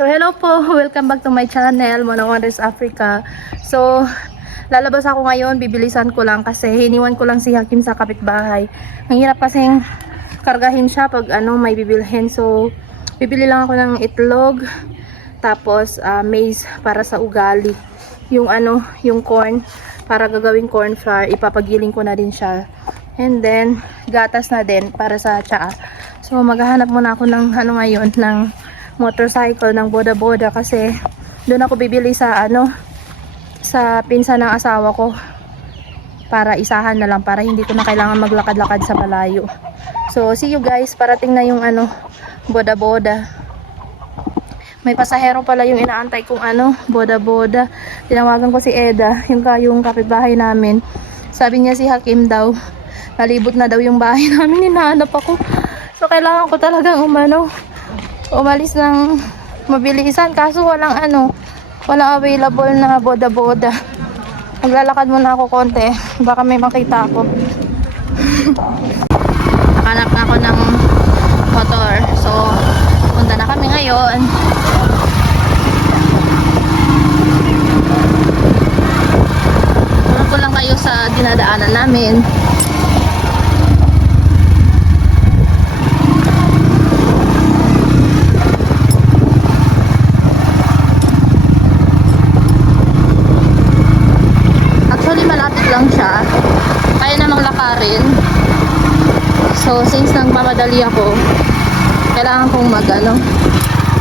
So hello po, welcome back to my channel, Mona Wonders Africa. So lalabas ako ngayon, bibilisan ko lang kasi hiniwan ko lang si Hakim sa kapitbahay. Ang hirap kasing kargahin siya pag may bibilhin. So bibili lang ako ng itlog, tapos maize para sa ugali. Yung corn para gagawing corn flour, ipapagiling ko na din siya. And then gatas na din para sa tsaa. So maghahanap muna ako ng ngayon ng motorcycle ng boda-boda kasi doon ako bibili sa sa pinsan ng asawa ko para isahan na lang, para hindi ko na kailangan maglakad-lakad sa malayo. So see you guys, parating na yung boda-boda. May pasahero pala yung inaantay kong boda-boda. Tinawagan ko si Eda, yung kapitbahay namin. Sabi niya si Hakim daw nalibot na daw yung bahay namin, hinahanap ako. So kailangan ko talagang umalis ng mabilisan, kaso walang available na boda-boda. Maglalakad muna ako konti, baka may makita ako. Nakanap na ako ng motor, so punta na kami ngayon. Tulad ko lang kayo sa dinadaanan namin. Lang siya, kaya namang lakarin. So since nagmamadali ako, kailangan kong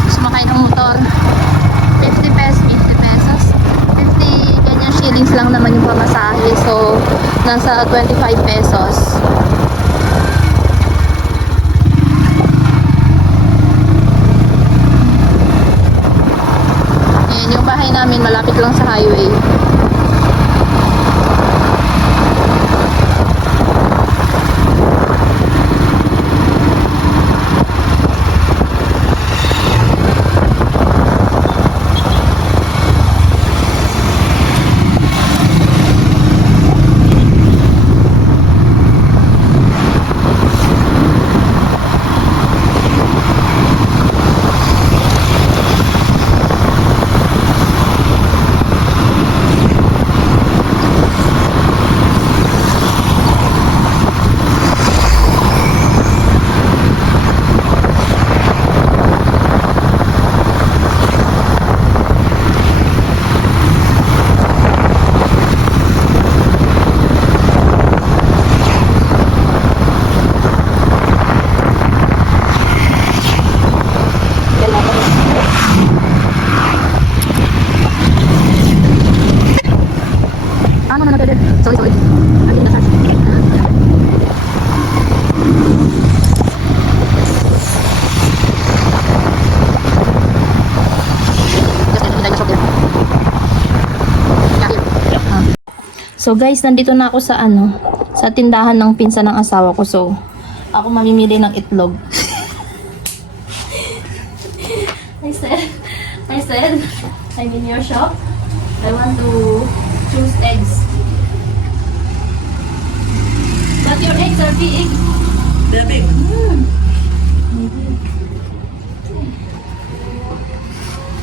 sumakay ng motor. 50 pesos 50 ganyan shillings lang naman yung pamasahe, so nasa 25 pesos. Ayan, yung bahay namin malapit lang sa highway. Sorry. So guys, nandito na ako sa sa tindahan ng pinsan ng asawa ko. So ako mamimili ng itlog. I said, I'm in your shop. I want to choose eggs. But your eggs are big. They're big.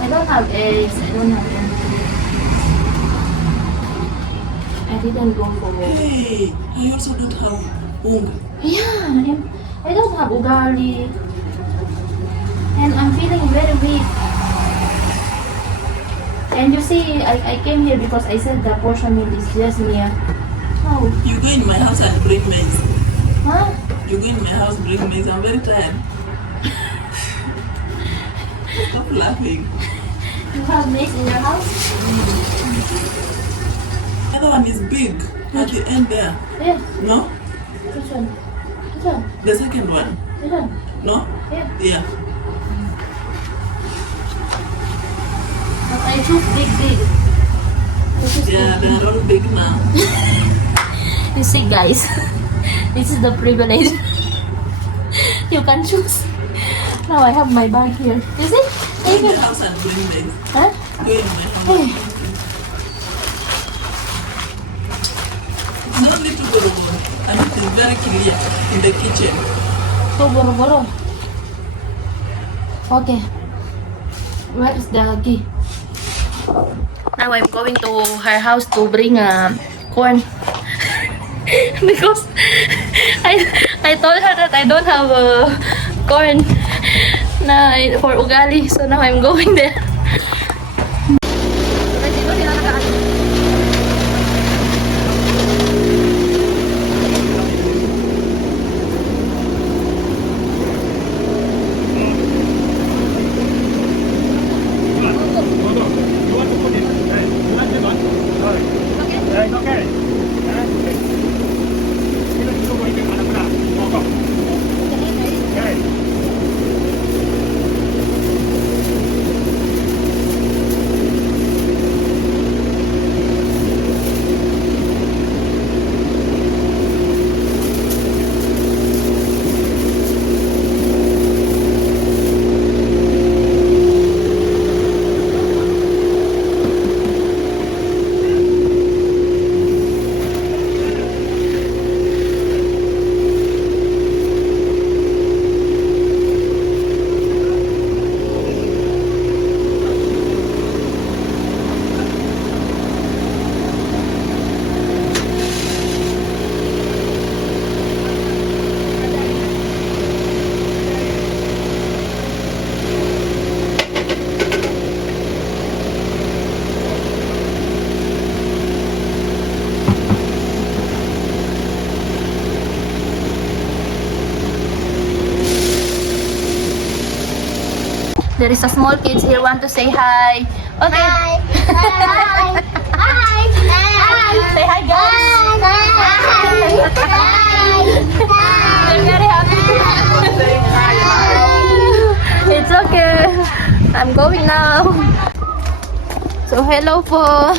I don't have eggs. I don't have anything. I didn't go for it. Hey, I also don't have womb. Yeah, I don't have ugali. And I'm feeling very weak. And you see, I came here because I said the portion meal is just near. Oh. You go in my house and bring maize. Huh? You go in my house, bring maize. I'm very tired. Stop laughing. You have maize in your house? The other one is big at the end there. Yeah. No? Which one? Which one? The second one. Which one? No? Yeah. Yeah. But I choose big. Yeah, they're all big now. You see guys, this is the privilege. You can choose. Now I have my bag here. You see? Go in the house and bring maize. Huh? Go in my house. Hey. It's not little borobo. And it is very clear in the kitchen. So boro-boro. Okay. Where is Dagi? Now I'm going to her house to bring corn. Because I told her that I don't have corn na for ugali. So now I'm going there. There is a small kids here want to say hi. Okay. Hi. Hi. Hi. Say hi guys. They're very happy. It's okay. I'm going now. So hello po.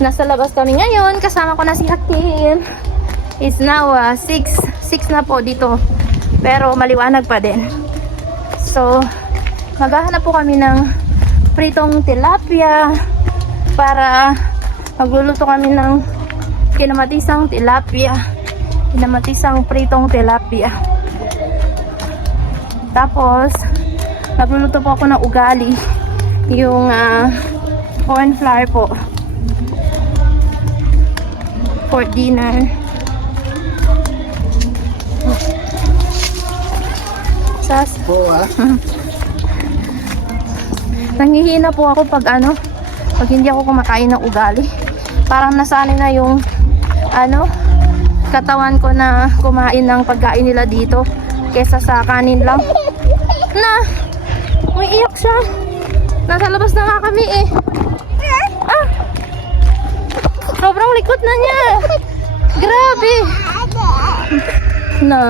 Nasa labas kami ngayon. Kasama ko na si Hakim. It's now 6 na po dito. Pero maliwanag pa din. So maghahanap po kami ng pritong tilapia para magluluto kami ng kinamatisang tilapia. Kinamatisang pritong tilapia. Tapos magluluto po ako ng ugali. Yung corn flour po. For dinner. Sas. Nanghihina po ako pag pag hindi ako kumakain ng ugali. Parang nasanay na yung katawan ko na kumain ng pagkain nila dito kesa sa kanin lang. Na, umiiyak siya. Nasa labas na nga kami eh. Ah! Sobrang likot na niya. Grabe. Na.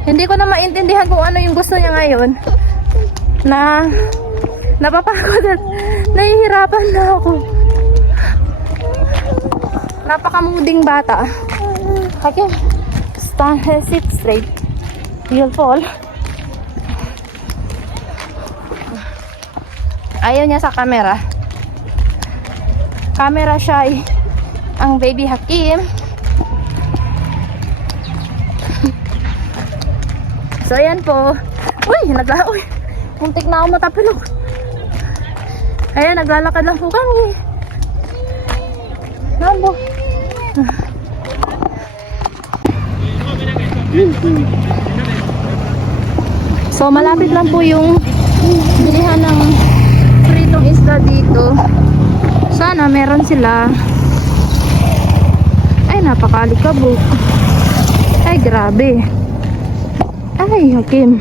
Hindi ko na maintindihan kung ano yung gusto niya ngayon. Na napapagod at nahihirapan na ako. Napakamuding bata. Okay. Sit straight. You'll fall. Ayaw niya sa camera. Camera shy ang baby Hakim. So, ayan po. Uy, uy. Muntik na ako matapilok. Ayan, naglalakad lang po kami. Nabo. So, malapit lang po yung bilihan ng pritong isda dito. Sana meron sila. Ay, napakalikabok. Ay, grabe. Ay, Hakim.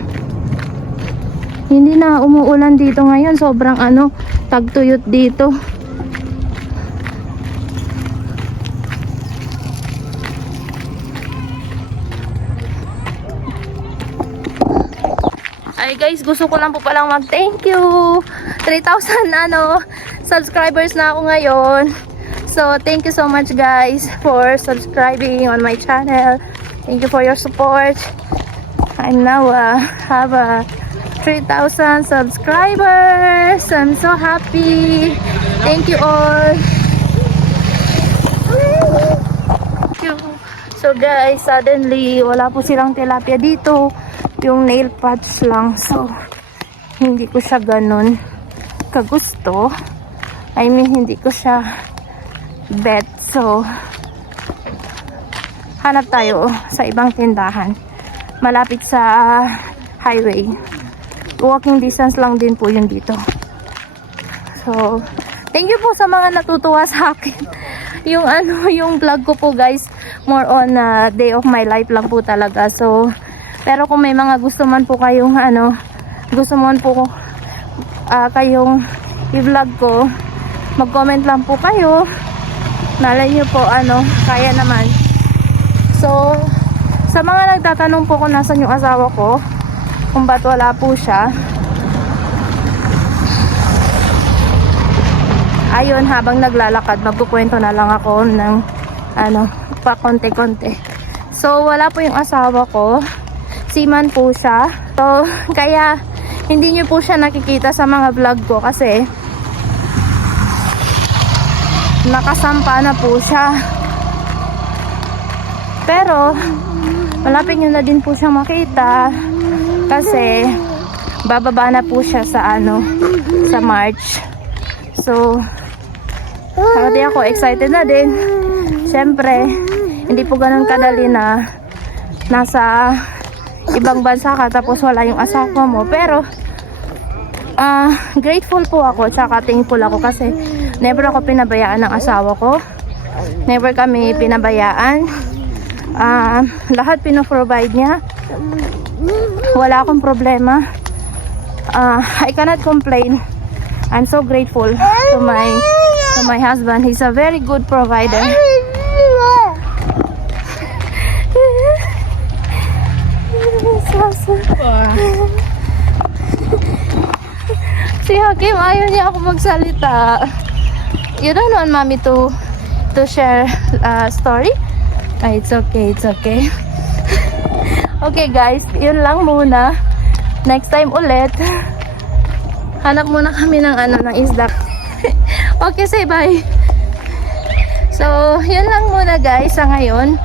Hindi na umuulan dito ngayon. Sobrang tagtuyot dito. Ay guys, gusto ko lang po palang mag-thank you. 3,000 subscribers na ako ngayon. So, thank you so much guys for subscribing on my channel. Thank you for your support. I'm now have 3,000 subscribers. I'm so happy. Thank you all. Thank you. So guys, suddenly wala po silang tilapia dito. yung nail patch lang. So, hindi ko siya ganun kagusto. I mean, hindi ko siya bet. So, hanap tayo sa ibang tindahan. Malapit sa highway. Walking distance lang din po yun dito. So, thank you po sa mga natutuwa sa akin. Yung vlog ko po guys, more on day of my life lang po talaga. So, pero kung may mga gusto man po kayong gusto man po kayong i-vlog ko, mag-comment lang po kayo. Nalay nyo po kaya naman. So, sa mga nagtatanong po kung nasan yung asawa ko, kung ba't wala po siya, ayun, habang naglalakad, magkukwento na lang ako ng pa konti-konti. So, wala po yung asawa ko. Seaman po siya. So, kaya hindi nyo po siya nakikita sa mga vlog ko kasi nakasampa na po siya. Pero, malapit nyo na din po siya makita kasi bababa na po siya sa sa March. So, hindi ako excited na din. Siyempre, hindi po ganun kadali na nasa ibang bansa ka tapos wala yung asawa mo. Pero, grateful po ako tsaka thankful ako kasi never ako pinabayaan ng asawa ko. Never kami pinabayaan. Lahat pinoprovide niya. Wala akong problema. I cannot complain. I'm so grateful to my husband. He's a very good provider. Si Hakim, ayaw niya ako magsalita. You don't want mommy to share story? It's okay, it's okay. Okay guys, yun lang muna. Next time ulit, hanap muna kami ng ng isda. Okay, say bye. So, yun lang muna guys sa ngayon.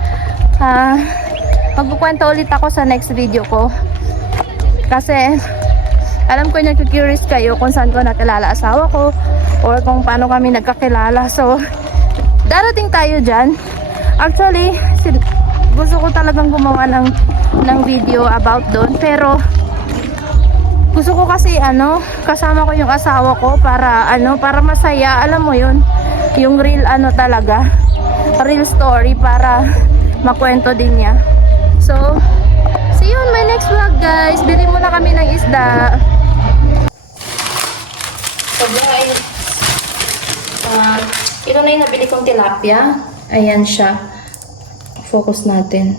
Magkukwento ulit ako sa next video ko. Kasi, alam ko nagka-curious kayo kung saan ko nakilala asawa ko or kung paano kami nagkakilala. So, darating tayo dyan. Actually, gusto ko talagang gumawa ng video about doon. Pero, gusto ko kasi kasama ko yung asawa ko para para masaya, alam mo yun, yung real talaga, real story para makwento din niya. So, see you on my next vlog guys. Bili muna kami ng isda. So guys, ito na yung nabili kong tilapia. Ayan siya. Focus natin.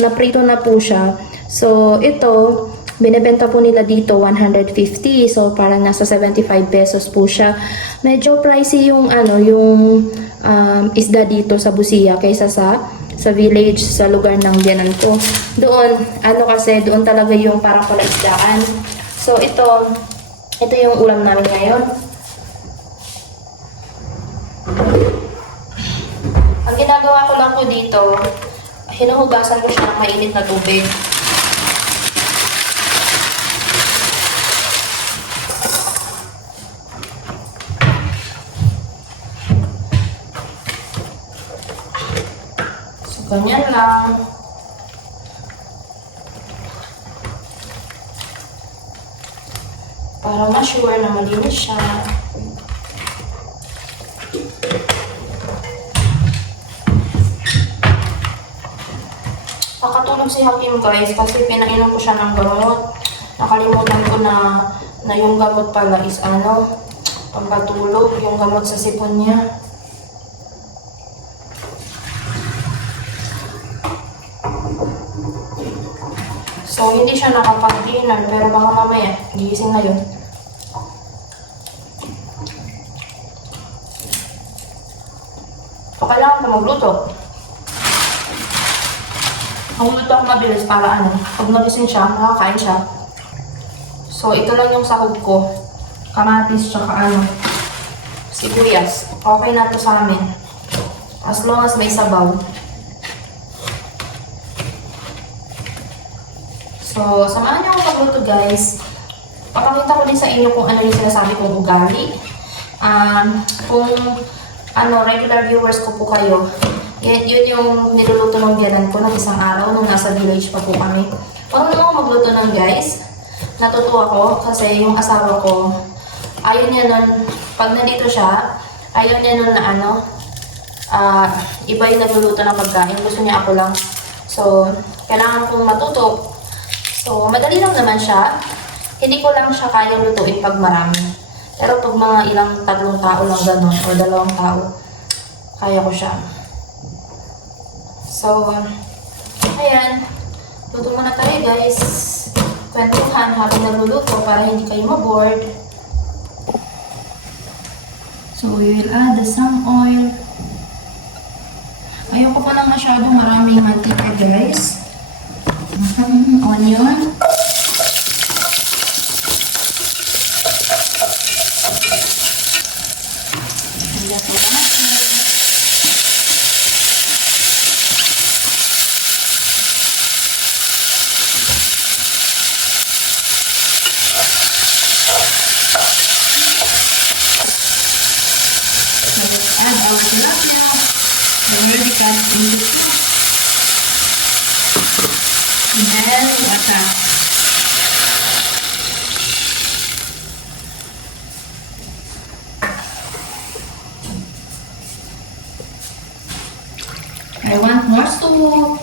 Naprito na po siya. So, ito binebenta po nila dito 150. So, parang nasa 75 pesos po siya. Medyo pricey yung isda dito sa Busia kaysa sa village, sa lugar ng biyanan ko. Doon, kasi doon talaga yung parang palaisdaan. So, ito yung ulam namin ngayon. Ang ginagawa ko lang po dito, hinuhugasan ko siya ng mainit na tubig. Ganyan lang. Para ma-sure na malinis siya. Nakatulog si Hakim guys kasi pinainom ko siya ng gamot. Nakalimutan ko na yung gamot pala is pampatulog, yung gamot sa sipon niya. So, hindi siya nakapag-dinner, pero baka mamaya, gigising na yun. So, kailangan ko magluto. Magluto ako mabilis para pag nagising siya, makakain siya. So, ito lang yung sahog ko. Kamatis, tsaka sibuyas. Okay na to sa amin. As long as may sabaw. So, samahan niyo ako magluto guys. Papakita ko din sa inyo kung ano yung sinasabi kong ugali. Kung regular viewers ko po kayo, yun yung niluluto ng biyanan ko ng isang araw nung nasa village pa po kami. Marunong ako magluto ng guys. Natutuwa ko kasi yung asawa ko, ayaw niya nun, pag nandito siya, ayaw niya nun na iba yung nagluluto ng pagkain. Gusto niya ako lang. So, kailangan kong matuto. So, madali lang naman siya. Hindi ko lang siya kayang lutuin pag marami. Pero pag mga ilang 3 tao lang gano'n, o 2 tao, kaya ko siya. So, ayan. Luto muna tayo guys. Kwentuhan habang nagluluto para hindi kayo mabored. So, we will add some oil. Ayoko pa lang masyadong maraming mantika guys. Onion. Add our tilapia. Already cut into two. And then butter. I want more soup.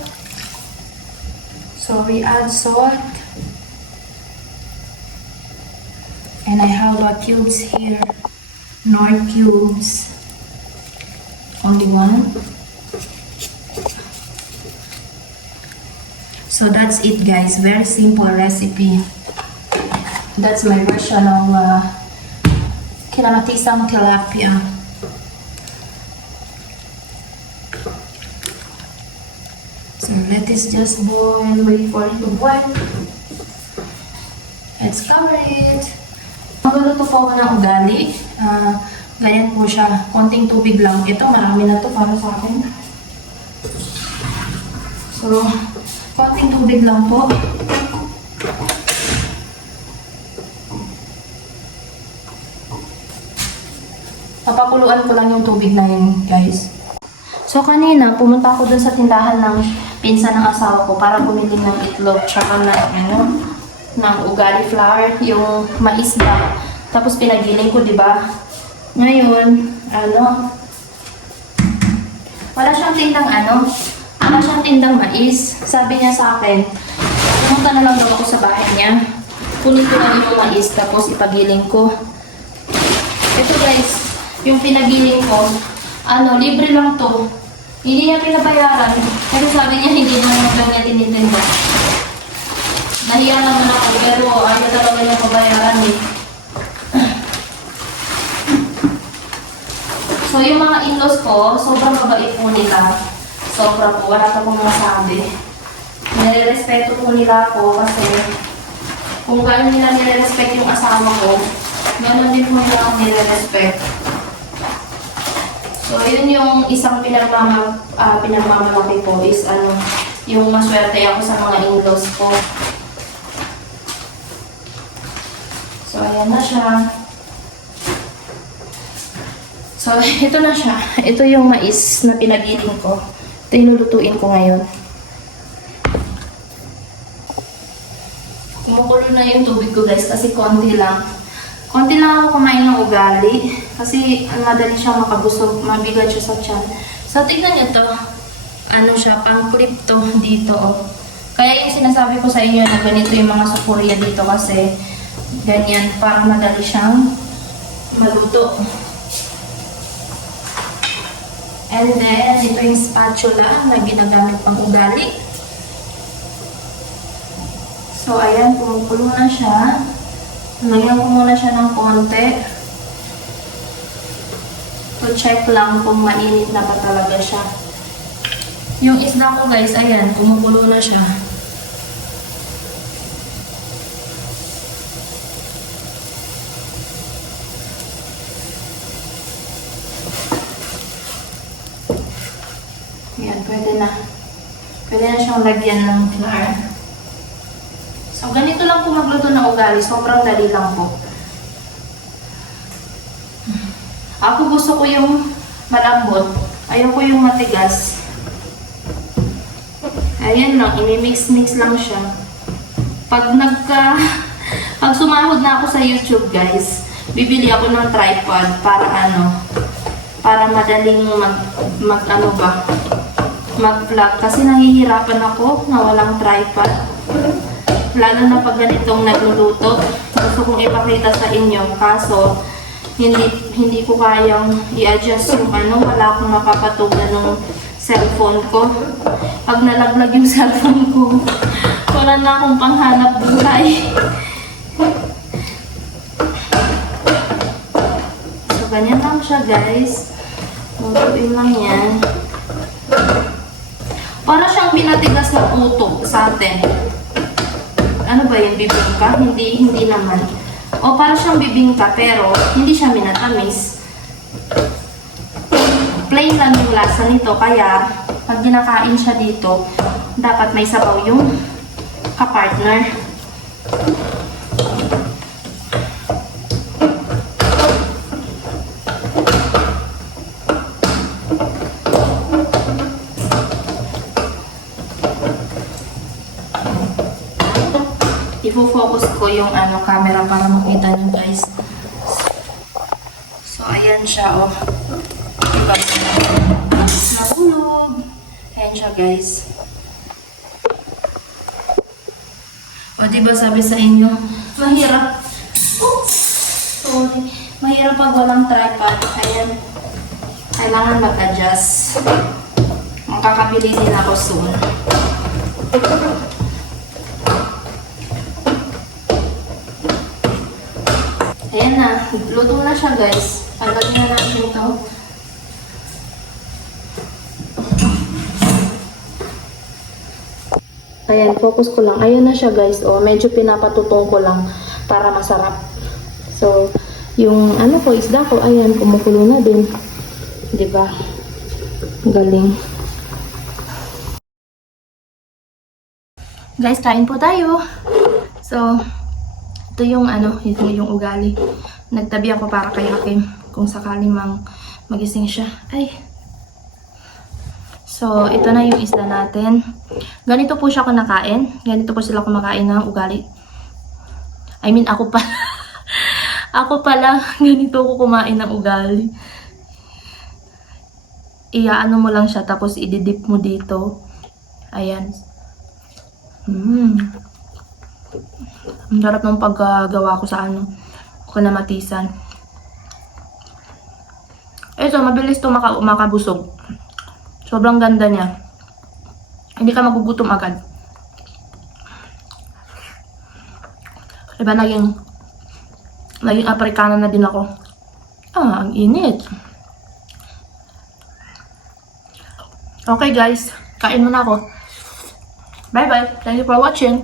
So we add salt. And I have cubes here. Nor cubes. Only one. So that's it guys, very simple recipe. That's my version of kinamatisang tilapia. So let this just boil, wait for it to boil. Let's cover it. Magluluto po ako ng ugali. Ganyan po siya, konting tubig lang. Ito, marami na to para sa akin. So, konting tubig lang po. Papakuluan ko lang yung tubig na yun, guys. So, kanina, pumunta ako dun sa tindahan ng pinsan ng asawa ko para bumili ng itlog tsaka ng ugali flour, yung mais ba. Tapos pinagiling ko, di ba? Ngayon, wala siyang tindang mais. Sabi niya sa akin, pumunta na lang daw ako sa bahay niya. Kunin ko lang yung mais, tapos ipagiling ko. Ito guys, yung pinagiling ko, libre lang to. Hindi niya pinabayaran. Pero sabi niya, hindi naman lang niya tinitinda. Nahiya naman ako, pero ayaw talaga niya pabayaran eh. So, yung mga in-laws ko, sobrang mabait po nila. Sobra po, wala pa pong masabi. Nire-respeto po nila ako kasi kung gano'n nila nire-respect yung asawa ko, gano'n din po nila ako nire-respect. So, yun yung isang pinagmamalaki po is yung maswerte ako sa mga in-laws ko. So, ayan na siya. So, ito na siya. Ito yung mais na pinagiling ko. Ito yung lulutuin ko ngayon. Kumukulo na yung tubig ko guys kasi konti lang. Konti lang ako kumain ng ugali kasi madali siyang makabusog. Mabigat siya sa tiyan. So, tignan niyo to. Siya, pang-clip to dito. Kaya yung sinasabi ko sa inyo na ganito yung mga sukurya dito kasi ganyan para madali siyang maluto. And then, ito yung spatula na ginagamit pang ugali. So, ayan, kumukulo na siya. Lagyan ko muna siya ng konti. To check lang kung mainit na ba talaga siya. Yung isda ko guys, ayan, kumukulo na siya. Ayan, pwede na. Pwede na siyang lagyan ng flour. ganito lang po magluto ng ugali. Sobrang dali lang po. Ako gusto ko yung malambot. Ayoko yung matigas. Ayan lang, imimix-mix lang siya. Pag sumahod na ako sa YouTube, guys, bibili ako ng tripod para madaling mag-vlog kasi nahihirapan ako na walang tripod. Lalo na pag ganitong nagluluto. Gusto kong ipakita sa inyo kaso hindi ko kayang i-adjust yung wala akong makapatugan ng cellphone ko. Pag nalaglag yung cellphone ko, wala na akong panghanap buhay. So, ganyan lang siya, guys. Lutuin lang yan. Para siyang pinatigas na puto sa atin. Ano ba yung bibingka? Hindi naman. O para siyang bibingka pero hindi siya minatamis. Plain lang yung lasa nito kaya pag ginakain siya dito, dapat may sabaw yung kapartner. Ifo-focus ko yung camera para makita nyo, guys. So, ayan siya, oh. Diba? Nahulog. Ayan siya, guys. O, diba sabi sa inyo, mahirap. Oops! Sorry. Mahirap pag walang tripod. Ayan. Kailangan mag-adjust. Makakabili din ako soon. Ayan na. Luto na siya, guys. Paglagyan na natin ito. Ayan, focus ko lang. Ayan na siya, guys. O, medyo pinapatutong ko lang para masarap. So, yung isda ko, ayan, kumukulo na din. Diba? Galing. Guys, kain po tayo. So, ito yung ugali. Nagtabi ako para kay Hakim kung sakaling magising siya. Ay. So, ito na yung isda natin. Ganito po siya kumakain. Ganito po sila kumakain ng ugali. I mean, ako pa. Ako pala, ganito ko kumain ng ugali. Iaano mo lang siya, tapos ididip mo dito. Ayan. Ang sarap ng paggawa ko sa kunamatisan. Ito, mabilis ito makabusog. Sobrang ganda niya. Hindi ka magugutom agad. Diba, naging Afrikana na din ako. Ang init. Okay, guys. Kain muna ako. Bye-bye. Thank you for watching.